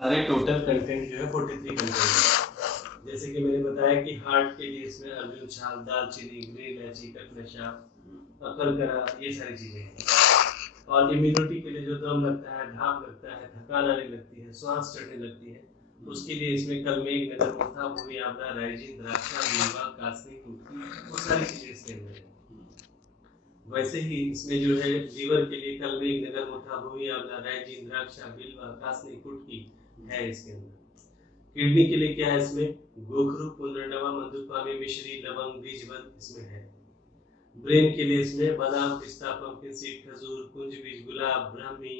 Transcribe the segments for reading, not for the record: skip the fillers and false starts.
सारे total content जो है 43 कंटेंट है। जैसे कि मैंने बताया कि हार्ट के लिए इसमें अर्जुन छाल, दालचीनी, ग्रे इलायची, कटनशा, अकरकरा, ये सारी चीजें हैं। और इम्यूनिटी के लिए जो दम लगता है, ढाप लगता है, थकान आने लगती है, श्वास चढ़ने लगती है, उसके लिए इसमें कलमेघ, नगर मोथा, भूमि आमला, राइजिन, द्राक्षा, बिल्वा, कासनी, कुटकी, वो सारी चीजें इसके अंदर है। वैसे ही इसमें जो है लीवर के लिए कलमेघ, नगर मोथा, भूमि आमला, राइजिन, द्राक्षा, बिल्वा, कासनी, कुटकी है इसके अंदर। किडनी के लिए क्या है इसमें? गोखरू, पुनर्नवा, मधुपामी, मिश्री, लवंग, बीजवन इसमें है। ब्रेन के लिए इसमें बादाम, पिस्ता, पंपकिन सीड, खजूर, कुंज बीज, गुलाब, ब्राह्मी,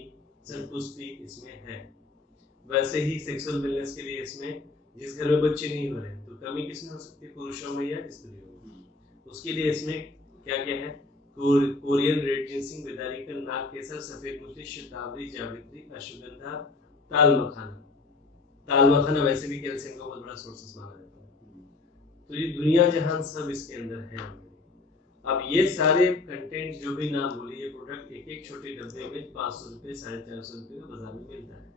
सनपुष्पी इसमें है। वैसे ही सेक्सुअल वेलनेस के लिए इसमें, जिस घर में बच्चे नहीं हो रहे तो कमी किसमें हो सकती है? पुरुषों में या स्त्रियों में। उसके लिए इसमें क्या क्या है? कोरियन रेड जिंसिंग, बेदारिकन, नाग केसर, सफेद मूली, शतावरी, जावित्री, अश्वगंधा, ताल मखाना। ताल मखाना वैसे भी कैल्शियम का बहुत बड़ा सोर्सेस माना जाता है। तो ये दुनिया जहान सब इसके अंदर है। अब ये सारे कंटेंट जो भी नाम बोले, ये प्रोडक्ट एक एक छोटे डब्बे में 500 रुपये, 450 रुपये का बाजार में मिलता है।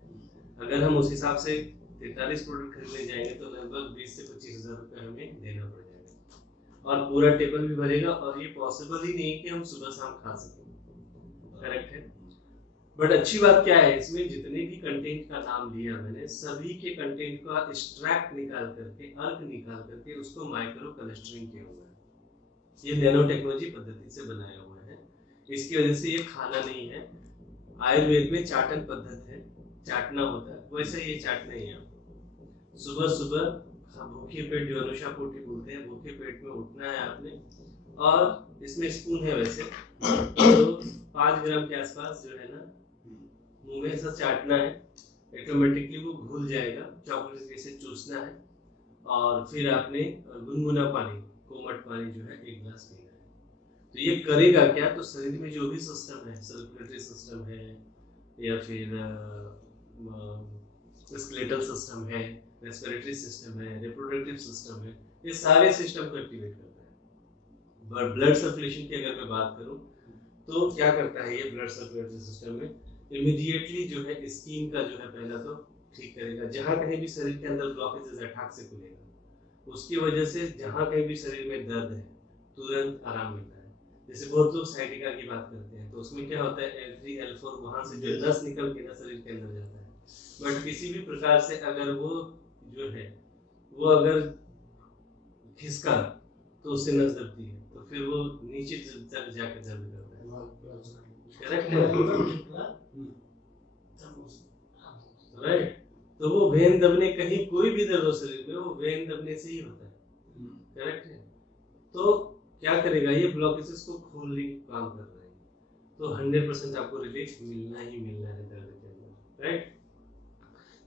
अगर हम उस हिसाब से 43 प्रोडक्ट खरीदने जाएंगे तो लगभग 20 से 25 हजार रुपये हमें देना पड़ जाएगा, और पूरा टेबल भी भरेगा, और ये पॉसिबल ही नहीं कि हम सुबह शाम खा सकें। करेक्ट है। बट अच्छी बात क्या है, इसमें जितने भी कंटेंट का नाम लिया मैंने, सभी के कंटेंट का एक्सट्रैक्ट निकाल करके, अर्क निकाल करके उसको माइक्रो क्लस्टरिंग किया हुआ है। ये नैनो टेक्नोलॉजी पद्धति से बनाया हुआ है। इसकी वजह से ये खाना नहीं है। आयुर्वेद में चाटन पद्धति है, चाटना होता है, वैसे ये चाटना ही है। आपको सुबह सुबह भूखे पेट, जो अनुषा पोटी बोलते हैं, भूखे पेट में उठना है आपने, और इसमें स्पून है वैसे तो 5 ग्राम के आसपास जो है ना मुंह में ऐसा चाटना है, ऑटोमेटिकली वो घुल जाएगा, चॉकलेट जैसे चूसना है, और फिर आपने गुनगुना पानी, कोमट पानी जो है 1 गिलास पीना है। तो ये करेगा क्या? तो शरीर में जो भी सिस्टम है, सर्कुलेटरी सिस्टम है, या फिर स्केलेटल सिस्टम है, रेस्पिरेटरी सिस्टम है, रिप्रोडक्टिव सिस्टम है, ये सारे सिस्टम को एक्टिवेट करता है। ब्लड सर्कुलेशन की अगर मैं बात करूं तो क्या करता है ये ब्लड सर्कुलेटरी सिस्टम में? इमीडिएटली जो है स्किन का जो है पहला तो ठीक करेगा, जहां कहीं भी शरीर के अंदर ब्लॉकेजेस है ठाक से खुलेगा, उसकी वजह से जहां कहीं भी शरीर में दर्द है तुरंत आराम मिलता है। जैसे बहुत लोग साइटिका की बात करते हैं तो उसमें क्या होता है, L3 L4 वहां से जो नस निकल के ना शरीर के अंदर जाता है, बट किसी भी प्रकार से अगर वो जो है वो अगर खिसका तो उससे नस दबती है, तो फिर वो नीचे तक जाकर दर्द करता है। करेक्ट है, राइट। तो वो वेन दबने, कहीं कोई भी दर्द हो शरीर में, वो वेन दबने से ही होता है। करेक्ट है। तो क्या करेगा, ये ब्लॉकेजेस को खोलने का काम कर रहा है, तो 100% आपको रिलीफ मिलना ही मिलना है दर्द के अंदर, राइट।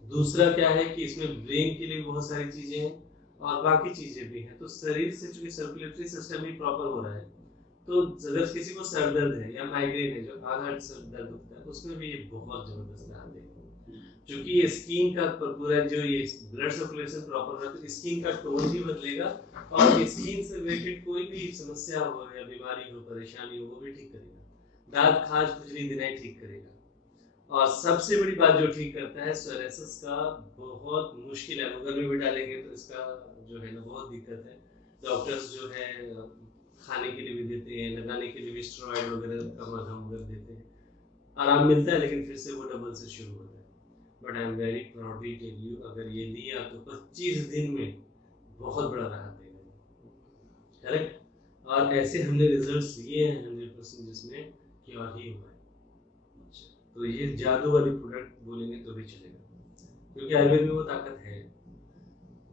दूसरा क्या है कि इसमें ब्रेन के लिए बहुत सारी चीजें हैं और बाकी चीजें भी हैं। तो शरीर से चूंकि सर्कुलेटरी सिस्टम भी प्रॉपर हो रहा है, तो अगर किसी को सर दर्द है या माइग्रेन है, जो आधा सर दर्द होता है, उसमें भी ये बहुत जबरदस्त राहत देगा। क्योंकि ये स्किन का पूरा जो ये ब्लड सर्कुलेशन प्रॉपर रहा तो स्किन का टोन भी बदलेगा, और स्किन से रिलेटेड कोई भी समस्या हो या बीमारी हो, परेशानी हो, वो भी ठीक करेगा। दांत खाज खुजली दिनाई ठीक करेगा। और सबसे बड़ी बात जो ठीक करता है, सोरेसिस का बहुत मुश्किल है, गूगल में भी डालेंगे तो इसका जो है ना बहुत दिक्कत है। डॉक्टर्स जो है खाने के लिए भी देते हैं, लगाने के लिए भी स्टेरॉइड वगैरह का मलहम वगैरह देते हैं, आराम मिलता है, लेकिन फिर से वो डबल से शुरू होता है। But I am very proudly tell you, अगर ये लिया तो 25 दिन में बहुत बड़ा राहत देगा। करेक्ट। और ऐसे हमने रिजल्ट्स लिए हैं 100% जिसमें क्योर ही हुआ है। तो ये जादू वाली प्रोडक्ट बोलेंगे तो भी चलेगा, क्योंकि आयुर्वेद में वो ताकत है।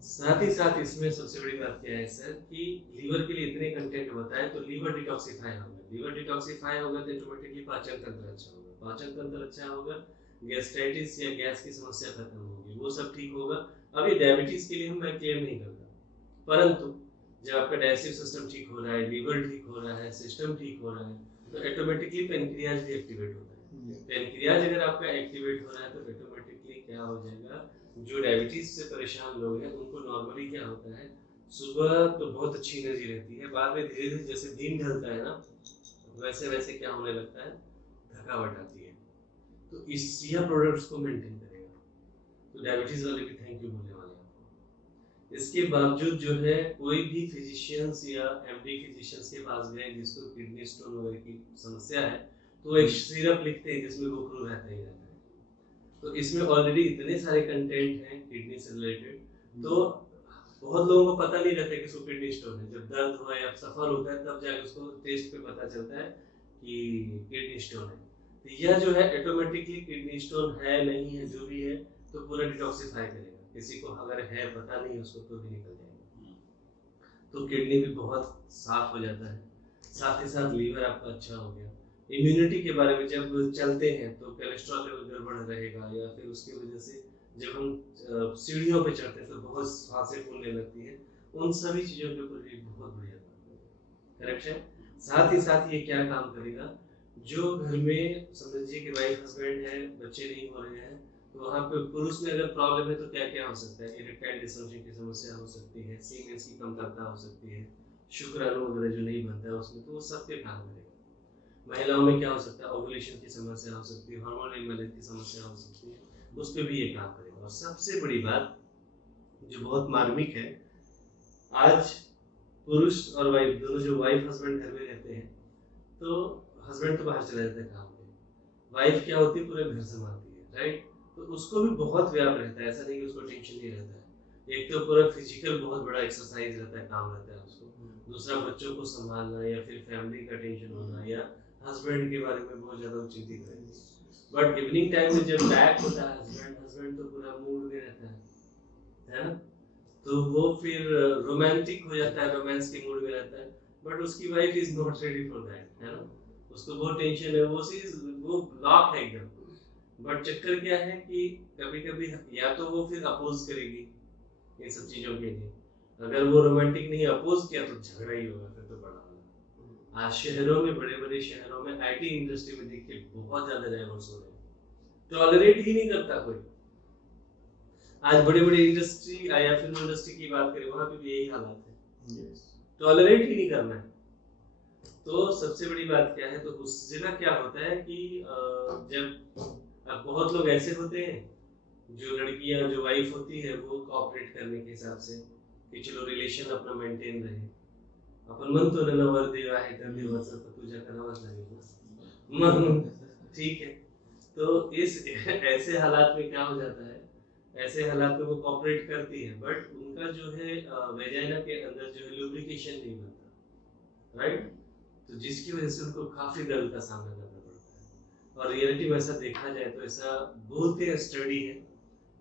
साथ ही साथ इसमें सबसे बड़ी बात क्या है सर, कि लीवर के लिए इतने कंटेंट बताए तो लीवर डिटॉक्सिफाई होगा। लीवर डिटॉक्सिफाई होगा तो ऑटोमेटिकली पाचन तंत्र अच्छा होगा, पाचन तंत्र अच्छा होगा, गैस्ट्राइटिस या गैस की समस्या खत्म होगी, वो सब ठीक होगा। अभी डायबिटीज के लिए हम मैं क्लेम नहीं करता, परंतु जब आपका डाइजेस्टिव सिस्टम ठीक हो रहा है, लीवर ठीक हो रहा है, सिस्टम ठीक हो रहा है, तो ऑटोमेटिकली पेनक्रियाज भी एक्टिवेट होता है। पेनक्रियाज अगर आपका एक्टिवेट हो रहा है तो ऑटोमेटिकली क्या हो जाएगा, जो डायबिटीज से परेशान लोग हैं उनको नॉर्मली क्या होता है, सुबह तो बहुत अच्छी एनर्जी रहती है, बाद में धीरे धीरे जैसे दिन ढलता है ना, वैसे वैसे क्या होने लगता है, थकावट आती है। तो इस यह प्रोडक्ट्स को मेंटेन करेगा। तो डायबिटीज वाले भी थैंक यू बोलने वाले हैं आपको। इसके बावजूद जो है कोई भी फिजिशियंस या एमडी फिजिशियंस के पास गए जिसको किडनी स्टोन वगैरह की समस्या है तो एक सिरप लिखते हैं जिसमें गोखरू रहता ही रहता है। तो इसमें ऑलरेडी इतने सारे कंटेंट हैं किडनी से रिलेटेड, तो बहुत लोगों को पता नहीं रहता कि उसको किडनी स्टोन है। जब दर्द हुआ या सफर होता है तब जाकर उसको टेस्ट पे पता चलता है कि किडनी स्टोन है। तो यह जो है ऑटोमेटिकली किडनी स्टोन है नहीं है जो भी है तो पूरा डिटॉक्सिफाई करेगा। किसी को अगर है पता नहीं उसको तो भी निकल जाएगा, तो किडनी भी बहुत साफ हो जाता है। साथ ही साथ लीवर आपका अच्छा हो गया। इम्यूनिटी के बारे में जब चलते हैं तो कोलेस्ट्रॉल लेवल गड़बड़ रहेगा, या फिर उसकी वजह से जब हम सीढ़ियों पे चढ़ते हैं तो बहुत सांसें फूलने लगती है। उन सभी चीज़ों के ऊपर भी बहुत बढ़िया काम करेगा। करेक्ट है। साथ ही साथ ये क्या काम करेगा, जो घर में समझ लीजिए कि वाइफ हस्बैंड है, बच्चे नहीं हो रहे हैं, तो वहाँ पे पुरुष में अगर प्रॉब्लम है तो क्या क्या हो सकता है। इरेक्टाइल डिसफंक्शन की समस्या हो सकती है, सीमेंस की कमतरता हो सकती है, शुक्राणु वगैरह जो नहीं बनता है उसमें, तो वो सब पे काम करेगा। महिलाओं में क्या हो सकता है, ओवुलेशन की समस्या हो सकती है, हार्मोन इम्बैलेंस की समस्या हो सकती है, उस पर भी ये काम करेगा। और सबसे बड़ी बात जो बहुत मार्मिक है, आज पुरुष और वाइफ दोनों, जो वाइफ हस्बैंड घर में रहते हैं तो हस्बैंड तो बाहर चला जाता है काम पे, वाइफ क्या होती है पूरे घर संभालती है, राइट। तो उसको भी बहुत व्याप रहता है, ऐसा नहीं कि उसको टेंशन नहीं रहता है। एक तो पूरा फिजिकल बहुत बड़ा एक्सरसाइज रहता है, काम रहता है उसको, दूसरा बच्चों को संभालना या फिर फैमिली का टेंशन होना या हस्बैंड के बारे में बहुत ज्यादा चिंतित रहती है। बट इवनिंग टाइम में जब बैक होता है हस्बैंड तो पूरा मूड में रहता है ना, तो वो फिर रोमांटिक हो जाता है, रोमांस के मूड में रहता है। बट उसकी wife is not ready for that, है ना, उसको बहुत टेंशन है, वो ब्लॉक है एकदम। बट चक्कर क्या है कि कभी कभी या तो वो फिर अपोज करेगी इन सब चीजों के लिए, अगर वो रोमांटिक नहीं अपोज किया तो झगड़ा ही होगा फिर तो बड़ा वाला। आज शहरों में, बड़े बड़े शहरों में, आईटी इंडस्ट्री में देखिए बहुत ज्यादा डाइवोर्स हो रहे हैं, टॉलरेट ही नहीं करता कोई। आज बड़े बड़े इंडस्ट्री या फिल्म इंडस्ट्री की बात करें, वहां पे भी यही हालात है, टॉलरेट ही नहीं करना है। तो सबसे बड़ी बात क्या है, तो उस जगह क्या होता है कि जब अब बहुत लोग ऐसे होते हैं, जो लड़कियां जो वाइफ होती है वो कोऑपरेट करने के हिसाब से कि चलो रिलेशन अपना मेंटेन रहे, अपन मन तो नवर देवा है कर देवा सब तुझा करावत लगेगा मन, ठीक है। तो इस ऐसे हालात में क्या हो जाता है, ऐसे हालात में वो कोऑपरेट करती है, बट उनका जो है वेजाइना के अंदर जो है लुब्रिकेशन नहीं बनता, राइट। तो जिसकी वजह से उनको काफी दर्द का सामना करना पड़ता है। और रियलिटी में ऐसा देखा जाए तो ऐसा बोलते हैं स्टडी है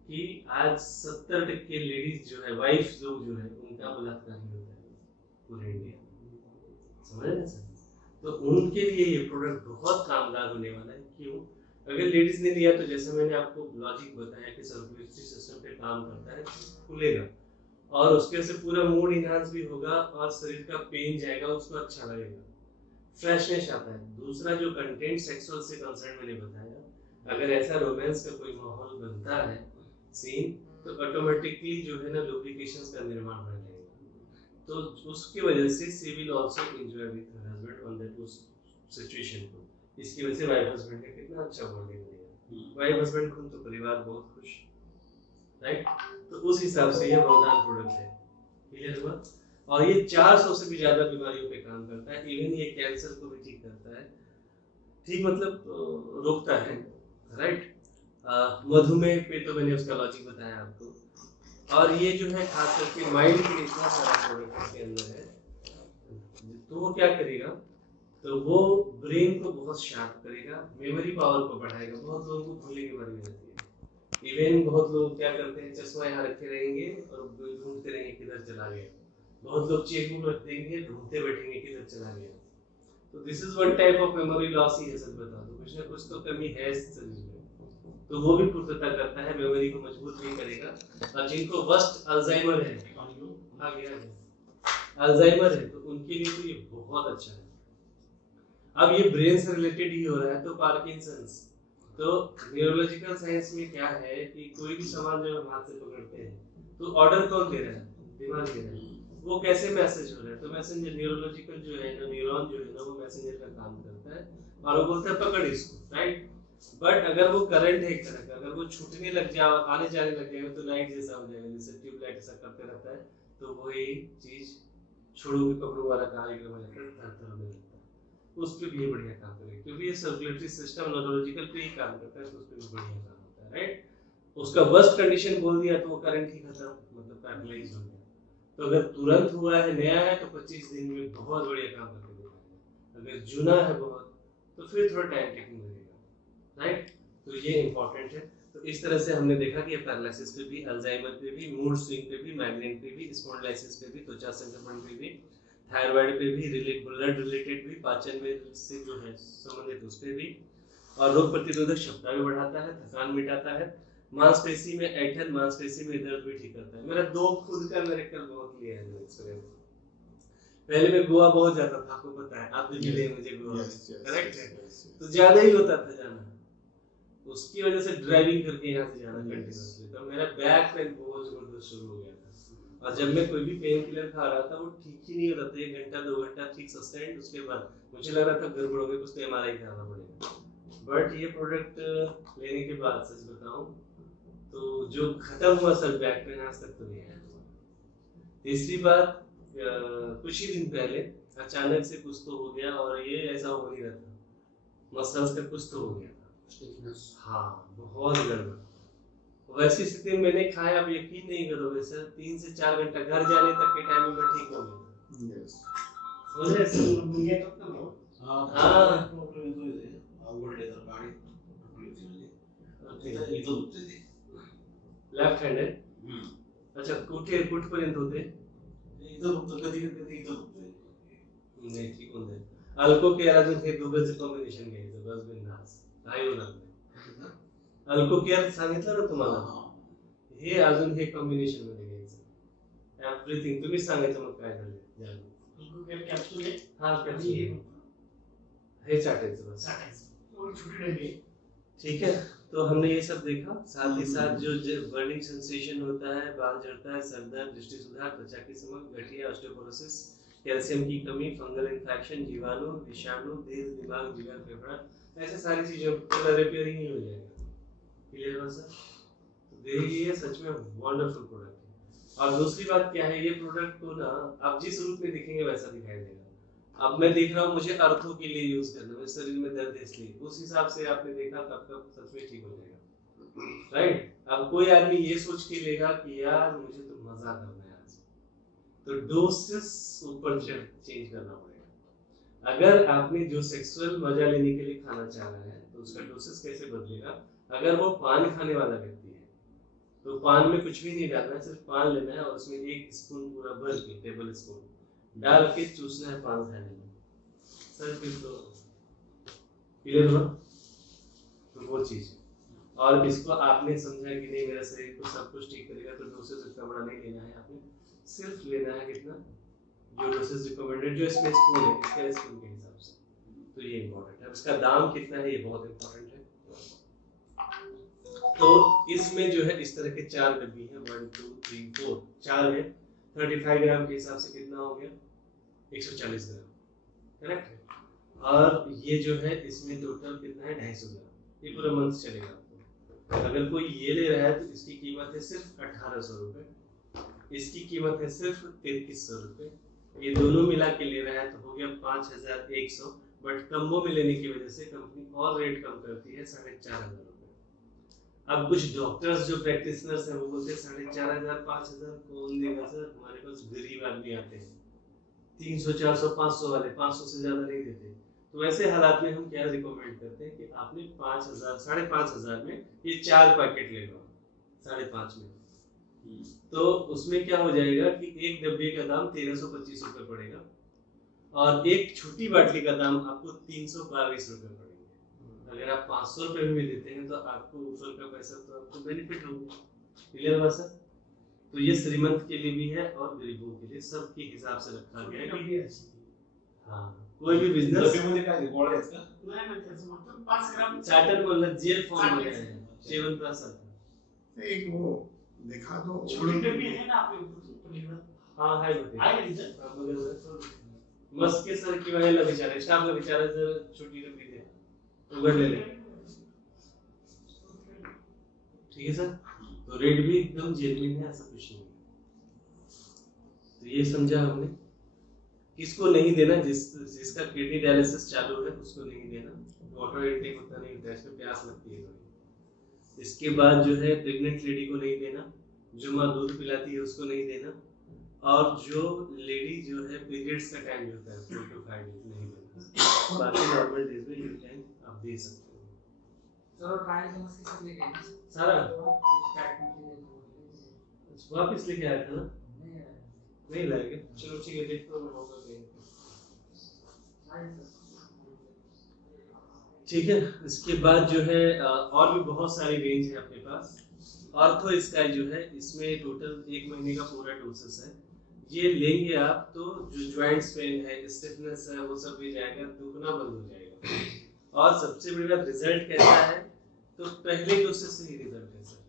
कि आज 70% लेडीज जो है, वाइफ लोग जो है, उनका बलात्कार ही होता है पूरे इंडिया में, समझ रहे हैं सर। तो उनके लिए ये प्रोडक्ट बहुत कामगार होने वाला है। क्यों? अगर लेडीज ने लिया तो जैसे मैंने आपको लॉजिक बताया कि सर्कुलेटरी सिस्टम पे काम करता है, खुलेगा और उसके वजह से पूरा मूड इनहांस भी होगा और शरीर का पेन जाएगा, उसको अच्छा लगेगा, फ्रेशनेस आता है। दूसरा जो कंटेंट सेक्सुअल से कंसर्न मैंने बताया, अगर ऐसा रोमांस का कोई माहौल बनता है सीन, तो ऑटोमेटिकली जो है ना लुब्रिकेशंस का निर्माण हो जाएगा। तो उसकी वजह से she will also enjoy with her husband on that situation को। इसकी वजह से वाइफ हस्बैंड का कितना अच्छा बॉन्डिंग बनेगा, वाइफ हस्बैंड खुद तो परिवार बहुत खुश, राइट। तो उस हिसाब से यह वरदान प्रोडक्ट है, क्लियर हुआ। और ये 400 से भी ज्यादा बीमारियों पे काम करता है, इवन ये कैंसर को भी ठीक करता है, ठीक मतलब रोकता है, राइट। मधुमेह पे तो मैंने उसका लॉजिक बताया आपको। और ये जो है खास करके माइंड के इतना सारा प्रोडक्ट इसके अंदर है, तो वो क्या करेगा, तो वो ब्रेन को बहुत शार्प करेगा, मेमोरी पावर को बढ़ाएगा। बहुत लोगों को भूलने की बीमारी रहती है, इवन बहुत लोग क्या करते हैं, चश्मा यहाँ रखे रहेंगे और ढूंढते रहेंगे किधर चला गया। बहुत लोग चेकबुक रख देंगे, ढूंढते बैठेंगे किधर चला गया। तो this is one type of memory loss ही है, सच बता दो कुछ ना कुछ तो कमी है शरीर में, तो वो भी पूर्तता करता है, मेमोरी को मजबूत भी करेगा। और जिनको वर्स्ट अल्जाइमर है, आ गया है अल्जाइमर है, तो उनके लिए तो ये बहुत अच्छा है। अब ये ब्रेन से रिलेटेड ही हो रहा है, तो पार्किंसंस, तो न्यूरोलॉजिकल साइंस में क्या है कि कोई भी सामान जब हम हाथ से पकड़ते हैं तो ऑर्डर कौन दे रहा है, दिमाग दे रहा है। वो कैसे मैसेज हो रहा है, तो मैसेंजर न्यूरोलॉजिकल जो है ना, न्यूरॉन जो है ना, वो मैसेंजर का काम करता है और वो बोलता है पकड़ इसको, राइट। बट अगर वो करंट है एक तरह का, अगर वो छूटने लग जाए, आने जाने लग जाएगा तो लाइट जैसा हो जाएगा, जैसे ट्यूबलाइट ऐसा करते रहता है, तो वही चीज छोड़ो के कपड़ों वाला कार्यक्रम हो जाता है, थर होने लगता है। उस पे भी ये बढ़िया काम करेगा, क्योंकि ये सर्कुलेटरी सिस्टम न्यूरोलॉजिकल पे ही काम करता है, तो उस पे भी बढ़िया काम होता है, राइट। उसका वर्स्ट कंडीशन बोल दिया तो वो करंट ही खत्म, मतलब पैरालाइज हो गया। तो अगर तुरंत हुआ है, नया है, तो 25 दिन में बहुत बढ़िया काम करके दिखाएगा। अगर जुना है बहुत, तो फिर थोड़ा टाइम टेकिंग लगेगा, राइट। तो ये इंपॉर्टेंट है। तो इस तरह से हमने देखा कि पैरालिसिस पे भी, अल्जाइमर पे भी, मूड स्विंग पे भी, माइग्रेन पे भी, स्पॉन्डिलाइसिस पे भी, त्वचा संक्रमण पे भी, थायराइड पे भी, ब्लड रिलेटेड भी, पाचन में से जो है संबंधित उस पे भी, और रोग प्रतिरोधक क्षमता भी बढ़ाता है, थकान मिटाता है, मांसपेशी में ऐंठन, मांसपेशी में दर्द भी ठीक करता है। मेरा दो खुद का मेरेकल बहुत लिया है एक्सपीरियंस। पहले मैं गोवा बहुत जाता था, आपको पता है, आप भी मिले मुझे गोवा, करेक्ट है, तो ज्यादा ही होता था जाना, उसकी वजह से ड्राइविंग करके यहाँ से जाना कंटिन्यूअसली, तो मेरा बैक पेन बहुत जबरदस्त शुरू हो गया था। और जब मैं कोई भी पेन किलर खा रहा था वो ठीक ही नहीं होता था, 1 घंटा 2 घंटा ठीक सस्टेंड, उसके बाद मुझे लग रहा था गड़बड़ हो गई, कुछ तो एमआरआई कराना पड़ेगा। बट ये प्रोडक्ट लेने के बाद सच बताऊं तो जो खत्म हुआ सर बैक पेन आज तक तो नहीं आया। तीसरी बात, कुछ ही दिन पहले अचानक से कुछ तो हो गया, और ये ऐसा हो नहीं रहा था, मसल्स का कुछ तो हो गया था, हाँ बहुत गड़बड़। वैसी स्थिति में मैंने खाया, आप यकीन नहीं करोगे सर, 3 से 4 घंटा घर जाने तक के टाइम में मैं ठीक हो गया। यस समझ सर, मुझे तो हाँ प्रॉब्लम तो है, आवड है तर गाडी होती इथं दुखते ते लेफ्ट हँड आहे। अच्छा, कुठे कुठपर्यंत होते? इथं दुखतं, कधी कधी इथं दुखतंय, नाही ठीक होऊन जाईल। अल्को केअर अजून हे दोघंचं कॉम्बिनेशन घ्यायचं, बस बिंदास नाही होणार नाही। अल्को केअर सांगितलं ना तुम्हाला, हे अजून हे कॉम्बिनेशन मध्ये घ्यायचं, एव्हरीथिंग तुम्हीच सांगायचं मग काय झालं। अल्को केअर कॅप्सूल आहे, हां कॅप्सूल हे चाटायचं, बस चाटायचं, और छोटी डब्बी, ठीक है। तो हमने ये सब देखा, साथ ही साथ जो बर्निंग सेंसेशन होता है, बाल झड़ता है, सर दर्द, दृष्टि सुधार, त्वचा की चमक, गठिया, ऑस्टियोपोरोसिस, कैल्शियम की कमी, फंगल इन्फेक्शन, जीवाणु, विषाणु, दिल, दिमाग, जिगर, फेफड़ा, ऐसे सारी चीजों का रिपेयरिंग ही हो जाएगा। क्लियर हो सर? तो ये सच में वंडरफुल प्रोडक्ट है। और दूसरी बात क्या है, ये प्रोडक्ट को ना आप जिस रूप में दिखेंगे वैसा दिखाई देगा। अब मैं देख रहा हूँ मुझे अर्थों के लिए यूज करना है, शरीर में दर्द है इसलिए, उस हिसाब से आपने देखा तो आपका सच में ठीक हो जाएगा, राइट। अब कोई आदमी ये सोच के लेगा कि यार मुझे तो मजा करना है आज, तो डोसेस ऊपर चेंज करना पड़ेगा। अगर आपने जो सेक्सुअल मजा लेने के लिए खाना चाह रहा है तो उसका डोसेस कैसे बदलेगा। अगर वो पान खाने वाला व्यक्ति है तो पान में कुछ भी नहीं डालना है, सिर्फ पान लेना है और उसमें 1 स्पून पूरा भर के, टेबल स्पून डाल के चूसना है पान खाने में। सर फिर तो क्लियर हुआ, तो वो चीज है। और इसको आपने समझा कि नहीं मेरा शरीर को सब कुछ ठीक करेगा, तो डोसेज इतना बड़ा नहीं लेना है, आपने सिर्फ लेना है कितना, जो डोसेज रिकमेंडेड, जो इसमें स्पून है इसके स्पून के हिसाब से। तो ये इंपॉर्टेंट है। उसका दाम कितना है ये बहुत इंपॉर्टेंट है। तो इसमें जो है इस तरह के 4 डब्बी है, 1 2 3 4 4 है। 35 ग्राम के हिसाब से कितना हो गया, 140 ग्राम, करेक्ट है। और ये जो है इसमें टोटल कितना है, 250 ग्राम। ये पूरा मंथ चलेगा आपको। अगर कोई ये ले रहा है तो इसकी कीमत है सिर्फ 1800 रुपए, इसकी कीमत है सिर्फ 3300 रुपए। ये दोनों मिला के ले रहा है तो हो गया 5100, बट कम्बो में लेने की वजह से कंपनी और रेट कम करती है 4500 रुपए। अब कुछ डॉक्टर्स जो प्रैक्टिशनर्स हैं वो बोलते हैं 4500 5000 कौन देगा सर, हमारे पास गरीब आदमी आते हैं 300 400 500 वाले, 500 से ज्यादा नहीं देते। तो ऐसे हालात में हम क्या रिकमेंड करते हैं कि आपने 5000 5500 में ये 4 पैकेट ले लो 5.5 में, तो उसमें क्या हो जाएगा कि एक डब्बे का दाम 1325 रुपए पड़ेगा और एक छोटी बाटली का दाम आपको 322 रुपए पड़ेगा। अगर आप 500 रुपए में भी देते हैं तो आपको ऊपर का पैसा तो आपको बेनिफिट होगा। क्लियर बात सर? तो ये श्रीमंत के लिए भी है और गरीबों के लिए, सबके हिसाब से रखा गया है। हाँ, कोई भी बिजनेस डब्बेमध्ये काय गोळा आहेत का? नाही नाही, त्याचं मतलब 5 ग्राम चार्टर बोलला, जेल फॉर्म मध्ये आहे, सेवन प्लस आता एक वो दिखा दो, छोटी डब्बी है ना आपके ऊपर। हाँ है होते आहे मस्के सर किंवा याला विचारा, स्टाफला विचारा जर छोटी डब्बी दे उघडलेले ठीक है सर। तो रेट भी एकदम जेन्युइन है, ऐसा कुछ नहीं है। तो ये समझा हमने। किसको नहीं देना, जिसका किडनी डायलिसिस चालू है उसको नहीं देना, वाटर इनटेक उतना नहीं होता है, इसमें प्यास लगती है थोड़ी। इसके बाद जो है प्रेग्नेंट लेडी को नहीं देना, जो माँ दूध पिलाती है उसको नहीं देना, और जो लेडी जो है पीरियड्स का टाइम जो होता है 4 to 5 डेज नहीं देना। बाकी नॉर्मल डेज में यू कैन आप दे सकते हो। सर ट्रायल में उसकी सब लेके आए सारा तो वापस लेके आया था ना, नहीं है नहीं लाएंगे। चलो ठीक है, देखते हो मैं होगा कहीं। ठीक है। इसके बाद जो है और भी बहुत सारी रेंज है अपने पास। ऑर्थो स्काई जो है इसमें टोटल 1 महीने का पूरा डोसेस है। ये लेंगे आप तो जो जॉइंट्स पेन है, स्टिफनेस है, वो सब भी जाएगा, दुखना बंद हो जाएगा। और सबसे बड़ी बात रिजल्ट कैसा है, तो पहले डोसेस से ही रिजल्ट है सर।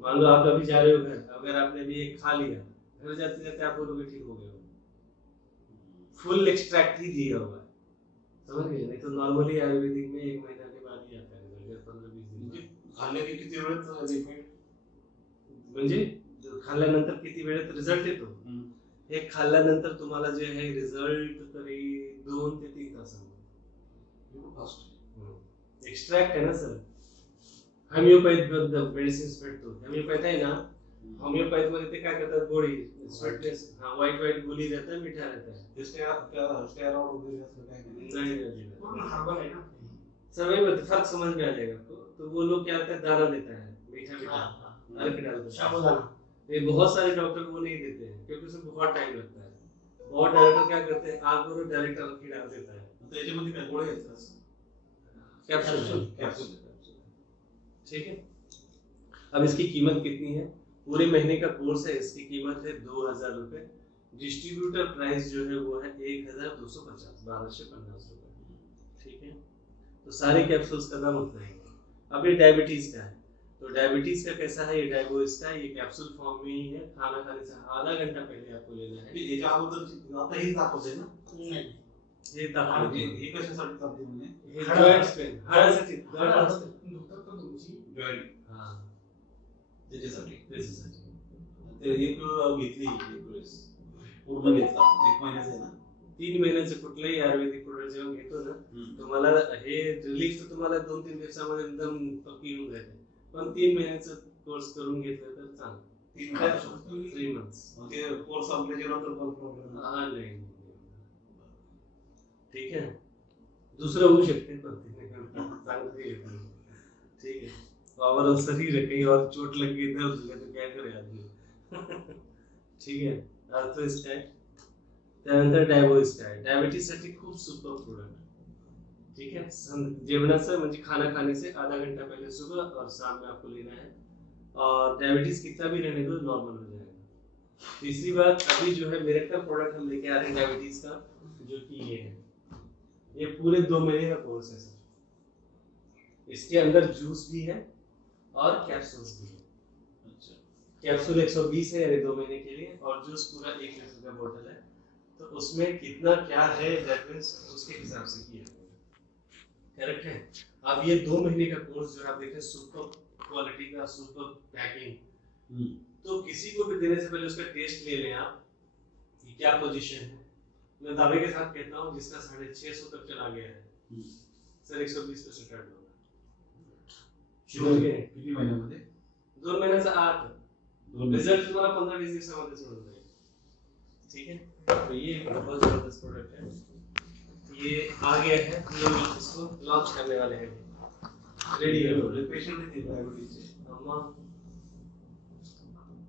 मान लो आप अभी जा रहे हो घर, अगर आपने भी एक खा लिया, घर जाते जाते आप बोलोगे ठीक हो गया, फुल एक्सट्रैक्ट ही दिया हुआ है, समझ गए। नहीं तो नॉर्मली आयुर्वेदिक में 1 महीना के बाद ही आता है रिजल्ट, 15-20 दिन। खाल्ल्याने किती वेळात इफेक्ट म्हणजे खाल्ल्यानंतर किती वेळात रिझल्ट येतो, हे खाल्ल्यानंतर तुम्हाला जे आहे रिझल्ट तरी 2 ते 3 तासांमध्ये फास्ट। एक्सट्रॅक्ट आहे ना सर, होमिओपॅथ मेडिसिन्स भेटतो, होमिओपॅथ आहे ना, होमिओपॅथ मध्ये ते काय करतात, गोळी स्वीटनेस, व्हाईट गोळी रहता है, मीठा रहता है, स्टेरॉइड वगैरे असं काय नहीं पूर्ण हर्बल है ना समय में फर्क समझ में आ जाएगा आपको। तो वो लोग क्या करते हैं, दाना देता है मीठा मीठा हल्के डालते हैं साबुदाना। ये बहुत सारे डॉक्टर वो नहीं देते हैं क्योंकि उसमें बहुत टाइम लगता है। बहुत डॉक्टर क्या करते हैं, आग और डायरेक्ट हल्की डाल देता है, तर याच्यामध्ये काय गोळे आहेत असं कैप्सूल। ठीक है। अब इसकी कीमत कितनी है, पूरे महीने का कोर्स है, इसकी कीमत है 2000 रुपए। डिस्ट्रीब्यूटर प्राइस जो है वो है 1250, 1250 रुपए। ठीक है। तो सारे कैप्सूल्स का दाम उतना ही है। अब ये डायबिटीज का है, तो डायबिटीज का कैसा है, ये डायबोइस का, ये कैप्सूल फॉर्म में ही है, खाना खाने से आधा घंटा पहले आपको लेना है। याच्या अगोदर आता हेच दाखवते ना, नहीं हे दाखवते हे कशासाठी चालते म्हणजे हे जॉइंट्स पेन, हाडासाठी दुखतात तर तुमची जॉईंट हां त्याच्यासाठी त्याच्यासाठी ते एक घेतली एक वेळेस पूर्ण घेतला 1 महिन्याचा आहे ना 3 महिन्याचे कुठलेही आयुर्वेदिक प्रोडक्ट जेव्हा घेतो ना, तुम्हाला हे रिलीफ तर तुम्हाला 2-3 दिवसामध्ये एकदम पक्की होऊन जाते, पण 3 महिन्याचा कोर्स करून घेतलं तर चांगलं। 3 महिन्याचा 3 मंथ्स ते कोर्स संपल्याच्या नंतर पण प्रॉब्लेम हाँ नहीं, ठीक है। दूसरा होऊ शकते पण चांगलं आहे। ठीक है। ओवरऑल शरीर है, कहीं और चोट लग गई दर्द हो गया तो क्या करे आदमी। ठीक है। अर्थ इसका है, त्यानंतर डायबोइस का है, डायबिटीज साठी खूप सुपर प्रोडक्ट। ठीक है। जेवणाचं म्हणजे खाना खाने से आधा घंटा पहले सुबह और शाम में आपको लेना है, और डायबिटीज कितना भी रहने दो नॉर्मल हो जाएगा। तीसरी बात, अभी जो है मिरेकल प्रोडक्ट हम लेके आ रहे हैं डायबिटीज का, जो कि ये है, ये पूरे 2 महीने का कोर्स है सर। इसके अंदर जूस भी है और कैप्सूल्स भी है। अच्छा कैप्सूल 120 है यानी 2 महीने के लिए, और जूस पूरा 1 लीटर का बोतल है। तो उसमें कितना क्या है दैट मींस उसके हिसाब से किया करेक्ट है। अब ये 2 महीने का कोर्स जो आप देखें, सुपर क्वालिटी का, सुपर पैकिंग, तो किसी को भी देने से पहले उसका टेस्ट ले लें आप कि क्या पोजीशन है। मैं दावे के साथ कहता हूँ जिसका 650 तक चला गया है सर 120 पे स्टार्ट होगा। शुरू के किती महिन्यामध्ये 2 महिन्याचा आत रिजल्ट तुम्हाला 15-20 दिवसामध्ये सोडून जाईल। ठीक है। तो ये बहुत जबरदस्त प्रोडक्ट है, ये आ गया है, हम लोग इसको लॉन्च करने वाले हैं, रेडी है। पेशंट आहे डायबिटीजचे अम्मा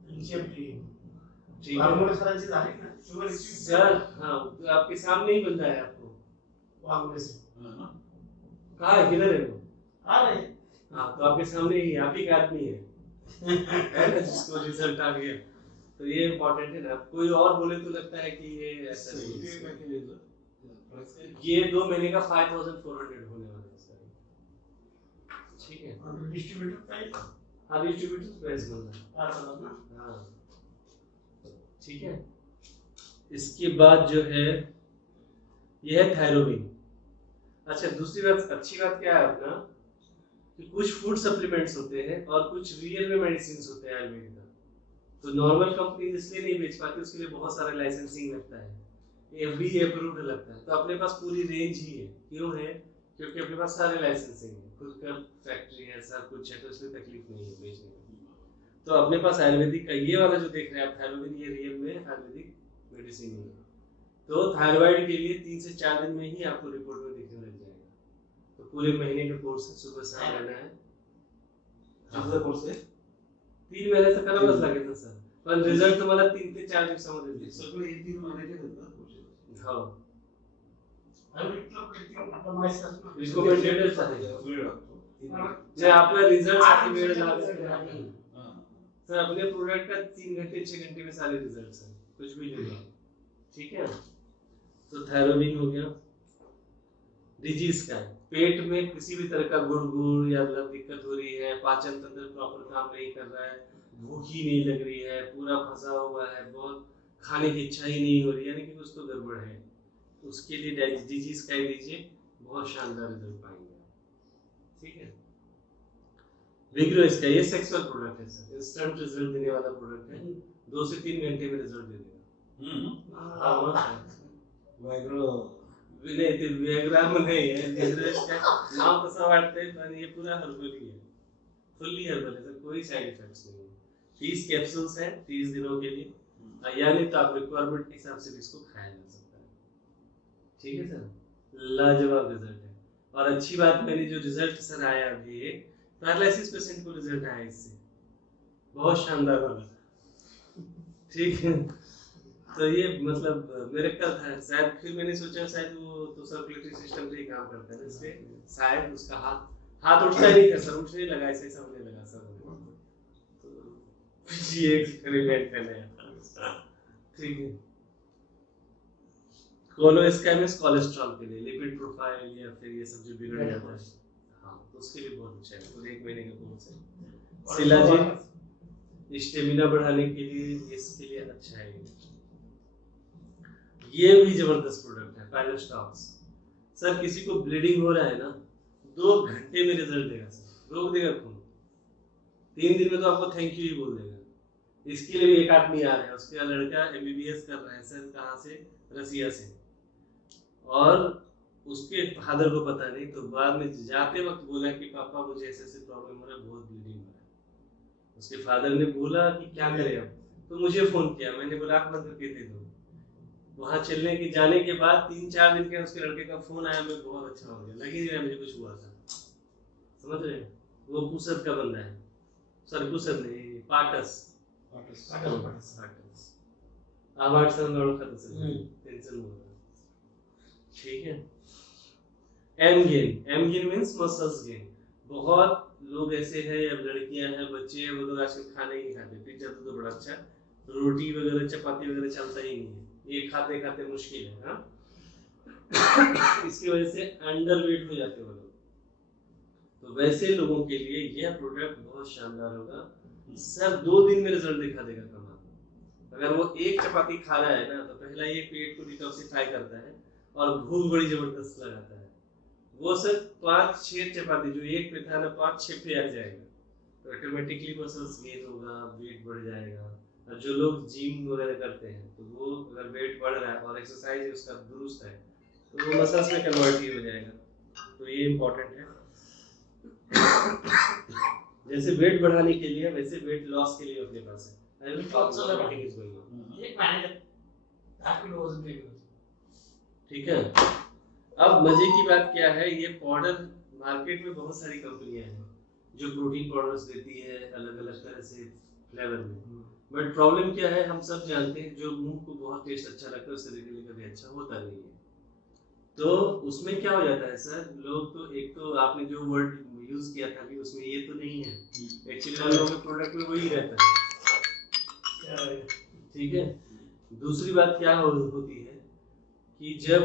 ठीक ठीक है है सरांची झाली ना शुगर सर। हाँ तो आपके सामने ही बनता है आपको, वागले से हां ना कहाँ है, किधर है वो? आ रहे हाँ तो आपके सामने ही आप ही का आदमी है जिसको रिजल्ट आ गया। तो ये इम्पोर्टेंट है ना, कोई और बोले तो लगता है कि ये ऐसा नहीं किती है। पॅकेज ये 2 महीने का 5400 होने वाला है इसका। ठीक है। और डिस्ट्रीब्यूटर प्राइस हाँ डिस्ट्रीब्यूटर प्राइस बनता है। 5,000 ना हाँ ठीक है। इसके बाद जो है ये है थायरोबिन। अच्छा दूसरी बात, अच्छी बात क्या है अपना कि कुछ फूड सप्लीमेंट्स होते हैं और कुछ रियल में मेडिसिन होते हैं आयुर्वेद का। तो नॉर्मल कंपनी इसलिए नहीं बेच पाती, उसके लिए बहुत सारा लाइसेंसिंग लगता है, एफडीए अप्रूव्ड लगता है। तो अपने पास पूरी रेंज ही है। क्यों है? क्योंकि अपने पास सारे लाइसेंसिंग है, खुद का फैक्ट्री है, सब कुछ है, तो इसमें तकलीफ नहीं है बेचने में। तो अपने पास आयुर्वेदिक का ये वाला जो देख रहे हैं आप थायरोविन, ये रियल में आयुर्वेदिक मेडिसिन है। तो थायराइड के लिए 3 से 4 दिन में ही आपको रिपोर्ट में दिखने लग जाएगा। तो पूरे महीने का कोर्स है, सुबह शाम रहना है। कितना कोर्स है? 3 महीने तक करावंच लागेल सर, पण रिझल्ट तुम्हाला 3 ते 4 दिवसामध्ये दिसेल. सगळे हे 3 महिन्याचे आहेत कोर्सेस. हो, रिकमेंडेड रिकमेंडेडच आहे. वेळ लागतो. जे आपला रिजल्ट साठी वेळ लागत नाही. हां. सर अपने प्रोडक्ट का 3 घंटे 6 घंटे में सारे रिजल्ट्स हैं, कुछ भी नहीं है। ठीक है, तो थायरोविन हो गया। डिजीज का है, पेट में किसी भी तरह का गुड़गुड़ या मतलब दिक्कत हो रही है, पाचन तंत्र प्रॉपर काम नहीं कर रहा है, भूख ही नहीं लग रही है, पूरा फंसा हुआ है, बहुत खाने की इच्छा ही नहीं हो रही, यानी कि कुछ तो गड़बड़ है, तो उसके लिए डिजीज का ही दीजिए, बहुत शानदार रिजल्ट पाएंगे। ठीक है, विग्रोस का ये सेक्सुअल प्रोडक्ट है सर, इंस्टेंट रिजल्ट देने वाला प्रोडक्ट है, 2 से 3 घंटे में रिजल्ट दे देगा। वायग्रो नाही ते वेगळा नाही आहे, विग्रोस का नाव तसं वाटतंय, पण ये पूरा हर्बली है, फुल्ली हर्बल है सर, कोई साइड इफेक्ट्स नहीं है। 30 कैप्सूल्स हैं 30 दिनों के लिए, यानी तो आप रिक्वायरमेंट के हिसाब से इसको खाया जा सकता है। ठीक है सर, लाजवाब रिजल्ट है। और अच्छी बात, मैंने जो रिजल्ट सर आया अभी, पैरालिसिस पेशेंट को रिजल्ट आया इससे, बहुत शानदार वाला। ठीक है, तो ये मतलब मेरे का था शायद, फिर मैंने सोचा शायद वो तो सर्कुलेटरी सिस्टम से ही काम करता है ना, इसलिए शायद उसका हाथ उठता ही नहीं था सर, उठने लगा ऐसे समझने लगा सर, तो ये रिलेट करने आया। ठीक है, कोलोस्कैमिस कोलेस्ट्रॉल के लिए, लिपिड प्रोफाइल या फिर ये सब जो बिगड़ जाता है, हाँ, तो उसके लिए बहुत अच्छा है, पूरे 1 महीने का कोर्स है। शिलाजीत स्टेमिना बढ़ाने के लिए, इसके लिए अच्छा है। ये भी जबरदस्त प्रोडक्ट है, पैलोस्टॉक्स। सर किसी को ब्लीडिंग हो रहा है ना, 2 घंटे में रिजल्ट देगा सर, रोक देगा खून, 3 दिन में तो आपको थैंक यू ही बोल देगा। इसके लिए भी एक आदमी आ रहा है, उसका लड़का एमबीबीएस कर रहा है सर, कहाँ से, रसिया से, और उसके फादर को पता नहीं, तो बाद में जाते वक्त बोला कि पापा मुझे ऐसे ऐसे प्रॉब्लम हो रहा है, बहुत ब्लीडिंग हो रहा है। उसके फादर ने बोला कि क्या करें अब, तो मुझे फोन किया, मैंने बोला आंख बंद करके दे दो। वहां चलने के जाने के बाद 3-4 दिन के उसके लड़के का फोन आया, मैं बहुत अच्छा हो गया, लगी नहीं रहा मुझे कुछ हुआ था, समझ रहे हैं? वो पुसद का बंदा है सर, पुसद नहीं, पाटस आवाज से ओळखत असेल, टेंशन हो रहा। ठीक है, M gain means muscles gain. बहुत लोग ऐसे हैं, अब लड़कियां हैं, बच्चे हैं, वो लोग आजकल खाना ही नहीं खाते, पिज्जा तो बड़ा अच्छा, रोटी वगैरह चपाती वगैरह चलता ही नहीं है, ये खाते खाते मुश्किल है। हाँ, इसकी वजह से अंडरवेट हो जाते हैं वो लोग, तो वैसे लोगों के लिए यह प्रोडक्ट बहुत शानदार होगा सर, 2 दिन में रिजल्ट दिखा देगा कमाल। अगर वो एक चपाती खा रहा है ना, तो पहला ये पेट को डिटॉक्सिफाई करता है और भूख बड़ी जबरदस्त लगाता है। वो सर 5-6 चपाती जो एक पे था ना, 5-6 पे आ जाएगा, तो ऑटोमेटिकली मसल्स गेन होगा, वेट बढ़ जाएगा। और जो लोग जिम वगैरह करते हैं, तो वो अगर वेट बढ़ रहा है और एक्सरसाइज उसका दुरुस्त है, तो वो मसल्स में कन्वर्ट ही हो जाएगा, तो ये इम्पोर्टेंट है। जैसे वेट बढ़ाने के लिए, वैसे वेट लॉस के लिए अपने पास है। ठीक है, अब मजे की बात क्या है, ये पाउडर मार्केट में बहुत सारी कंपनियां हैं जो प्रोटीन पाउडर्स देती है अलग अलग तरह से फ्लेवर में, बट प्रॉब्लम क्या है, हम सब जानते हैं, जो मुंह को बहुत टेस्ट अच्छा लगता है उससे रिलेटेड कभी अच्छा होता नहीं है। तो उसमें क्या हो जाता है सर, लोग तो एक तो आपने जो वर्ड यूज किया था अभी, उसमें ये तो नहीं है, एक्चुअली हम लोगों के प्रोडक्ट में वही रहता है। ठीक है, दूसरी बात क्या होती है कि जब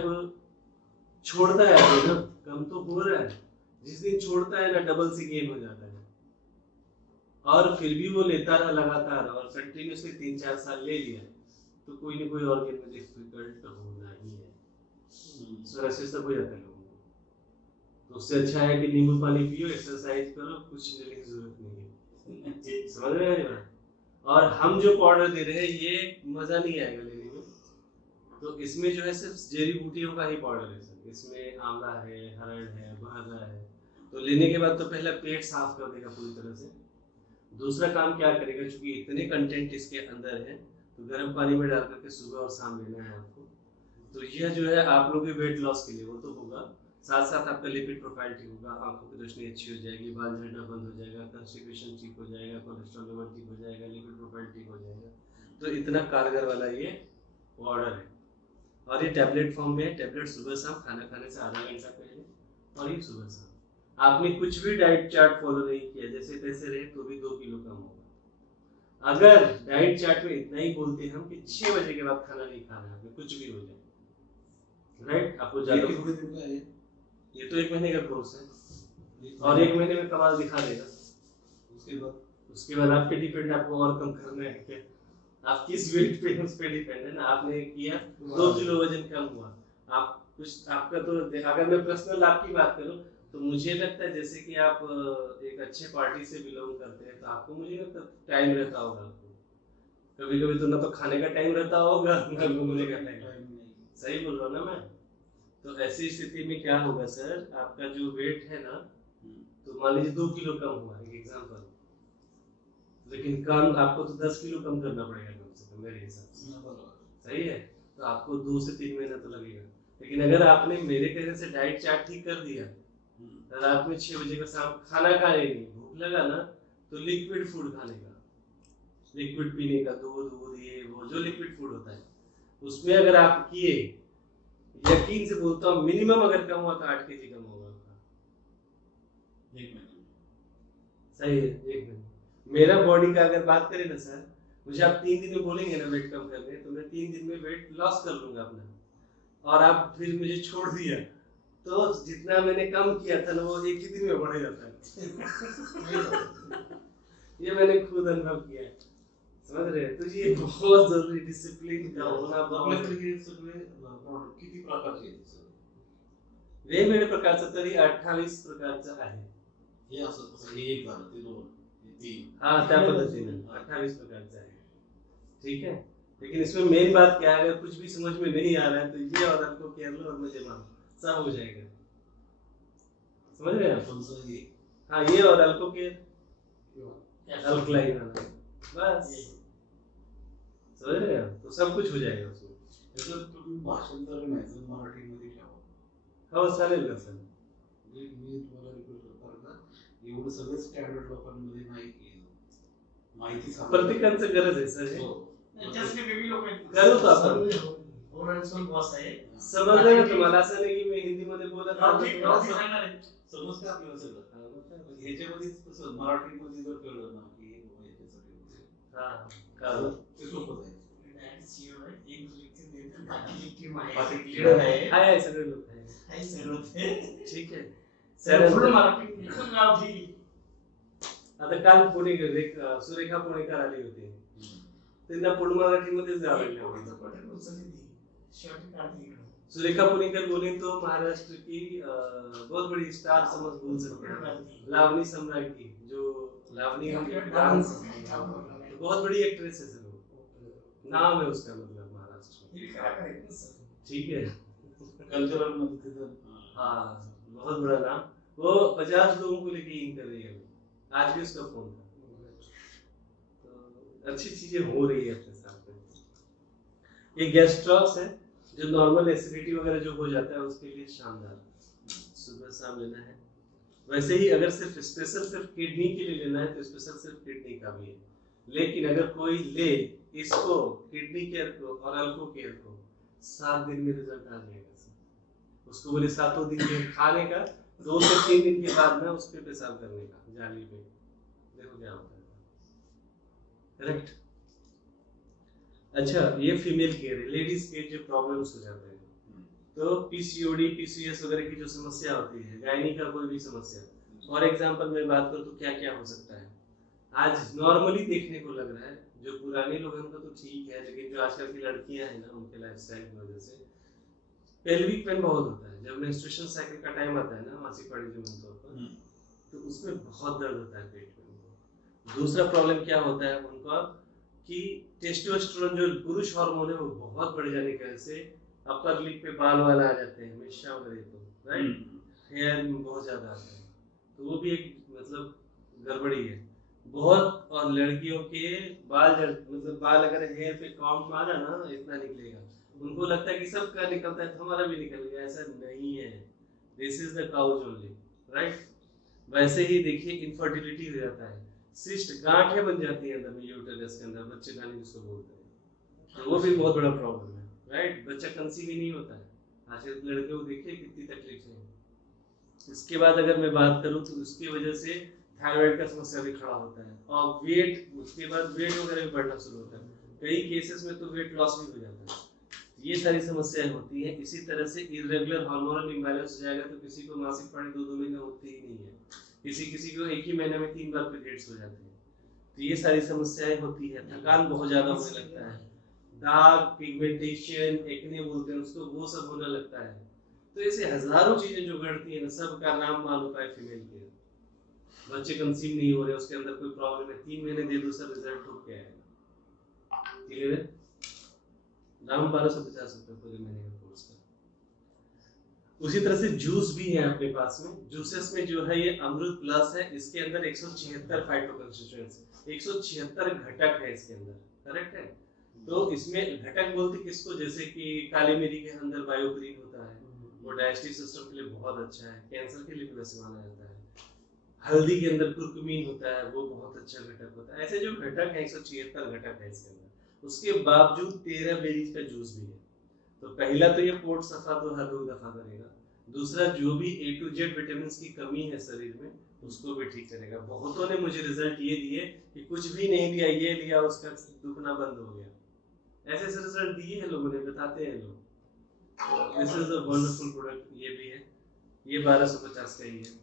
छोड़ता है आदमी ना, कम तो हो रहा है, जिस दिन छोड़ता है ना, डबल से गेन हो जाता है, और फिर भी वो लेता रहा लगातार, और कंटिन्यूसली 3-4 साल ले लिया, तो कोई ना कोई ऑर्गन में डिफिकल्ट होना ही है, सोरासिस तक हो जाता है लोगों को। तो उससे अच्छा है कि नींबू पानी पियो, एक्सरसाइज करो, कुछ लेने की जरूरत नहीं है। समझ रहे हैं बात? और हम जो पाउडर दे रहे हैं ये मजा नहीं आएगा लेने में। तो इसमें जो है सिर्फ जड़ी बूटियों का ही पाउडर है सर। इसमें आंवला है, हरड़ है, बहरा है। तो लेने के बाद तो पहले पेट साफ कर देगा पूरी तरह से। दूसरा काम क्या करेगा, क्योंकि इतने कंटेंट इसके अंदर है, तो गर्म पानी में डाल करके सुबह और शाम लेना है आपको। तो यह जो है आप लोगों के वेट लॉस के लिए वो तो होगा, साथ साथ आपका लिपिड प्रोफाइल ठीक होगा, आंखों की रोशनी अच्छी हो जाएगी, बाल झड़ना बंद हो जाएगा, कॉन्स्टिपेशन ठीक हो जाएगा, कोलेस्ट्रॉल लेवल ठीक हो जाएगा, लिपिड प्रोफाइल ठीक हो जाएगा। तो इतना कारगर वाला ये पाउडर है। और ये टैबलेट फॉर्म में है। टैबलेट सुबह शाम खाना खाने से आधा घंटा पहले, और ये सुबह शाम। आपने कुछ भी डाइट चार्ट फॉलो नहीं किया, जैसे तैसे रहे तो भी 2 किलो कम होगा। अगर डाइट चार्ट में इतना ही बोलते हैं हम कि 6 बजे के बाद खाना नहीं खाना है, आपने कुछ भी हो जाए, राइट? आपको ज्यादा कितने दिन का है? ये तो 1 महीने का कोर्स है, और 1 महीने में कमाल दिखा देगा। उसके बाद आप पे डिपेंड, आपको और कम करना है क्या, आप किस वेट पे उस पे डिपेंड है ना। आपने किया 2 किलो वजन कम हुआ, आप कुछ आपका तो, अगर मैं पर्सनल आपकी बात करूं तो मुझे लगता है जैसे कि आप एक अच्छे पार्टी से बिलोंग करते हैं, तो आपको मुझे लगता है टाइम रहता होगा आपको। कभी कभी तो ना तो खाने का टाइम रहता होगा ना घूमने का टाइम। सही बोल रहा हूँ ना मैं? तो ऐसी स्थिति में क्या होगा सर, आपका जो वेट है ना, तो मान लीजिए 2 किलो कम हुआ, एक एग्जांपल, लेकिन कम आपको तो 10 किलो कम करना पड़ेगा कम से कम मेरे हिसाब से। सही है? तो आपको 2 से 3 महीना तो लगेगा। लेकिन अगर आपने मेरे कहने से डाइट चार्ट ठीक कर दिया, रात में 6 बजे का शाम खाना खाने नहीं, भूख लगा ना तो लिक्विड फूड खाने का, लिक्विड पीने का, दूध ये वो जो लिक्विड फूड होता है, उसमें अगर आप किए, यकीन से बोलता हूँ मिनिमम अगर कम हुआ तो 8 केजी कम होगा आपका 1 महीने में। सही है? 1 महीने। मेरा बॉडी का अगर बात करें ना सर, मुझे आप 3 दिन में बोलेंगे ना वेट कम करने, तो मैं 3 दिन में वेट लॉस कर लूंगा अपना। और आप फिर मुझे छोड़ दिया तो जितना मैंने कम किया था ना वो 1 ही दिन में बढ़ जाता है। ये मैंने खुद अनुभव किया है। समझ रहे हैं? तो ये बहुत जरूरी डिसिप्लिन का होना बहुत। किती प्रकारचे आहेत सर? वेगवेगळ्या प्रकारचं तरी 28 प्रकारचं आहे। हे असं हे एक झालं, ते 2, हे 3. हाँ, त्या पद्धतीने 28 प्रकारचं आहे। ठीक है? लेकिन इसमें मेन बात क्या है, अगर कुछ भी समझ में नहीं आ रहा है तो ये और आपको केयर लो और मुझे मानो, सब हो जाएगा। समझ रहे हैं आप? हाँ, ये और अल्को केयर, अल्कलाइन वाला, बस समझ रहे हैं? तो सब कुछ हो जाएगा उसमें। याचं तुम्ही भाषांतर नाही मराठीमध्ये ठेवा. हो, चालेल का सर? मी तुम्हाला रिक्वेस्ट करतो ना, एवढं सगळं स्टँडर्ड लोकांमध्ये नाही केलं, माहिती प्रत्येकाचं गरज आहे सर हे. त्याच्यासाठी वेगळी लोक आहेत. करू तो आपण. ओरल बॉस आहे. समजलं ना तुम्हाला? असं नाही की मी हिंदीमध्ये बोलत ठीक आहे. सांगणार आहे. समजते आपल्याला सगळं. ह्याच्यामध्येच कसं मराठीमध्ये जर कळलं ना की हे बाबा याच्यासाठी होते, हां, कळलं. ते सोपं आहे. आहे सगळे लोक आहे. ठीक आहे. आता काल पुणेकर एक सुरेखा पुणेकर आली होती, त्यांना पूर्ण मराठीमध्येच गावं लागलं. सुरेखा पुणेकर बोले तो महाराष्ट्र की बहुत बड़ी स्टार समझ बोल सकते हैं, लावनी सम्राट की, जो लावनी डांस बहुत बड़ी एक्ट्रेस है सर, नाम है उसका मतलब महाराष्ट्र में। ठीक है, कल्चरल मध्ये हाँ बहुत बड़ा नाम। वो 50 लोगों को लेके इन कर रही है, आज भी उसका फोन था। तो अच्छी चीजें हो रही है अपने साथ में। ये गैस्ट्रॉक्स है जो नॉर्मल एसिडिटी वगैरह जो हो जाता है उसके लिए शानदार, सुबह शाम लेना है। वैसे ही अगर सिर्फ स्पेशल सिर्फ किडनी के लिए लेना है तो स्पेशल सिर्फ किडनी का भी है, लेकिन अगर कोई ले इसको, किडनी केयर को और अल्को केयर को, 7 दिन में रिजल्ट आ जाएगा सर। उसको बोले 7 दिन के खाने का, 2 से 3 दिन के बाद में उस पे पेशाब करने का जाली पे, देखो क्या होता है। करेक्ट। अच्छा, ये फीमेल केयर है। लेडीज के जो प्रॉब्लम्स हो जाते हैं, तो पीसीओडी पीसीएस वगैरह की जो समस्या होती है, गायनी का कोई भी समस्या, फॉर एग्जांपल मैं बात करूं तो क्या क्या हो सकता है। आज नॉर्मली देखने को लग रहा है, जो पुराने लोग हैं उनका तो ठीक है, लेकिन जो आजकल की लड़कियां हैं ना, उनके लाइफस्टाइल की वजह से पेल्विक पेन बहुत होता है जब मेंस्ट्रुएशन साइकिल का टाइम आता है ना, मासिक पानी जो बनता होता है, तो उसमें बहुत दर्द होता है पेट में उनको। दूसरा प्रॉब्लम क्या होता है उनका कि टेस्टोस्टेरोन जो पुरुष हार्मोन है वो बहुत बढ़ जाने की वजह से अपर लिप पे बाल वाला आ जाते हैं हमेशा वगैरह, तो राइट, हेयर में बहुत ज्यादा आता है, तो वो भी एक मतलब गड़बड़ी है बहुत। और लड़कियों के बाल मतलब बाल अगर हेयर पे काउंट मारा ना इतना निकलेगा, उनको लगता है कि सबका निकलता है तो हमारा भी निकल गया, ऐसा नहीं है। This is the couch only, right. वैसे ही देखिए इनफर्टिलिटी हो जाता है, सिस्ट गांठें बन जाती है अंदर में यूटेरस के अंदर, बच्चे खाने जिसको बोलते हैं, तो वो भी बहुत बड़ा प्रॉब्लम है, राइट। बच्चा कंसीव ही नहीं होता है, आजकल लड़के को देखिए कितनी तकलीफ है। इसके बाद अगर मैं बात करूं तो उसकी वजह से थायराइड का समस्या भी खड़ा होता है, और वेट, उसके बाद वेट वगैरह भी बढ़ना शुरू होता है, कई केसेस में तो वेट लॉस भी हो जाता है। ये सारी समस्याएं होती हैं। इसी तरह से इरेगुलर हार्मोनल इम्बैलेंस हो जाएगा तो किसी को मासिक पानी 2-2 महीने होती ही नहीं है, किसी को एक ही महीने में 3 बार पीरियड्स हो जाते हैं, तो ये सारी समस्याएं होती है। थकान बहुत ज्यादा होने लगता है, दाग, पिगमेंटेशन, एक्ने बोलते हैं उसको, वो सब होने लगता है। तो ऐसे हजारों चीजें जो घटती है ना, सबका नाम मालूम है फीमेल के। बच्चे कंसीव नहीं हो रहे, उसके अंदर कोई प्रॉब्लम है, 3 महीने दे दो सर, रिजल्ट ठोक के आएगा, क्लियर है। दाम 1250 रुपए पूरे महीने का कोर्स का। उसी तरह से जूस भी है अपने पास में। जूसेस में जो है ये अमृत प्लस है, इसके अंदर 176 फाइटो कंस्टिट्यूएंट्स, 176 घटक है इसके अंदर, करेक्ट है। तो इसमें घटक बोलते किसको, जैसे कि काली मिरी के अंदर बायोक्रीन होता है, वो डाइजेस्टिव सिस्टम के लिए बहुत अच्छा है, कैंसर के लिए भी वैसे माना जाता है। हल्दी के अंदर कुर्कुमीन होता है, वो बहुत अच्छा घटक होता है। ऐसे जो घटक है 176 घटक है इसके अंदर। उसके बावजूद 13 बेरीज का जूस भी है। तो पहला तो ये पोर्ट सफा तो हर रोज दफा करेगा, दूसरा जो भी A to Z विटामिन की कमी है शरीर में उसको भी ठीक करेगा। बहुतों ने मुझे रिजल्ट ये दिए कि कुछ भी नहीं लिया, ये लिया, उसका दुखना बंद हो गया, ऐसे ऐसे रिजल्ट दिए हैं लोगों ने, बताते हैं लोग। This is a wonderful product. ये भी है, ये 1250 का ही है।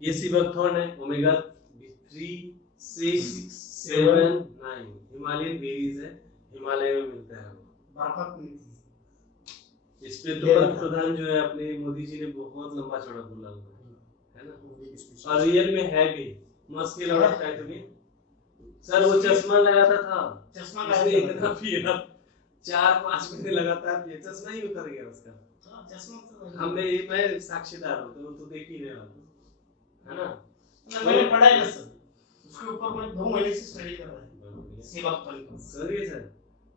ये सिबकथॉर्न है, ओमेगा 3 6 7 9 हिमालयन बेरीज है, हिमालय में मिलता है वो, बर्फत मिलती है। इस पे तो प्रधान जो है अपने मोदी जी ने बहुत लंबा चौड़ा बोला हुआ है ना, और रियल में है भी। मस्त के लौटा है तुम्हें सर, वो चश्मा लगाता था, चश्मा उसने इतना पिया 4-5 महीने लगातार पिया, चश्मा ही उतर गया उसका। चश्मा तो हमने, मैं साक्षीदार हूँ, तो देख ही रहे हो, है ना। मैंने पढ़ा है सर, उसके ऊपर मैं 2 महीने से स्टडी कर रहा हूँ, सेवा पर। सही सर।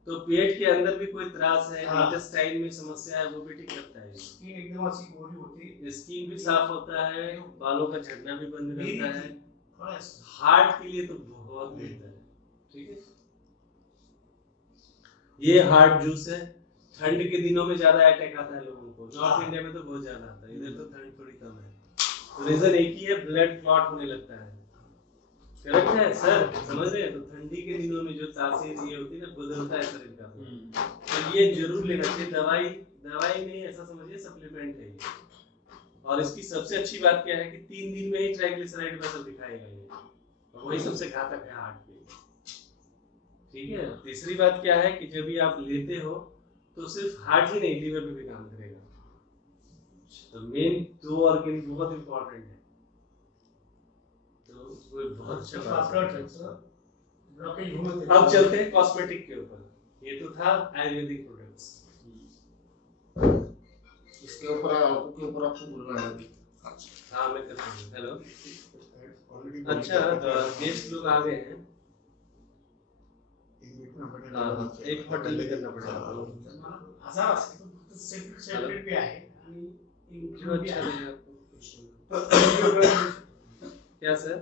तो पेट के अंदर भी कोई त्रास है, हाँ। इंटेस्टाइन में समस्या है, वो भी ठीक करता है। स्किन एकदम अच्छी गोरी होती है, स्किन भी साफ होता है, बालों का झड़ना भी बंद करता है, थोड़ा हार्ट के लिए तो बहुत बेहतर है, ठीक है। ये हार्ट जूस है। ठंड के दिनों में ज्यादा अटैक आता है लोगों को, नॉर्थ इंडिया में तो बहुत ज्यादा आता है, इधर तो ठंड थोड़ी कम है। तो रीजन एक ही है, ब्लड क्लॉट होने लगता है, करेक्ट है सर, समझ रहे हैं। तो ठंडी के दिनों में जो तासीर ये होती है ना, बदलता है शरीर का, तो ये जरूर लेना चाहिए। दवाई नहीं, ऐसा समझिए सप्लीमेंट है ये। और इसकी सबसे अच्छी बात क्या है कि 3 दिन में ही ट्राइग्लिसराइड लेवल दिखाएगा ये, और वही सबसे घातक है हार्ट पे, ठीक है। तीसरी बात क्या है कि जब भी आप लेते हो तो सिर्फ हार्ट ही नहीं, लीवर पे भी काम करेगा। तो मेन 2 ऑर्गन बहुत इंपॉर्टेंट है, तो वो बहुत अच्छा बात है। अब चलते हैं कॉस्मेटिक के ऊपर। ये तो था आयुर्वेदिक प्रोडक्ट्स, इसके ऊपर आपको बोलना है। हाँ मैं करता हूँ। हेलो, अच्छा गेस्ट लोग आ गए हैं, एक होटल में करना पड़ेगा। हजार सेपरेट भी आहे आणि जो अच्छा लगे आपको। क्या सर?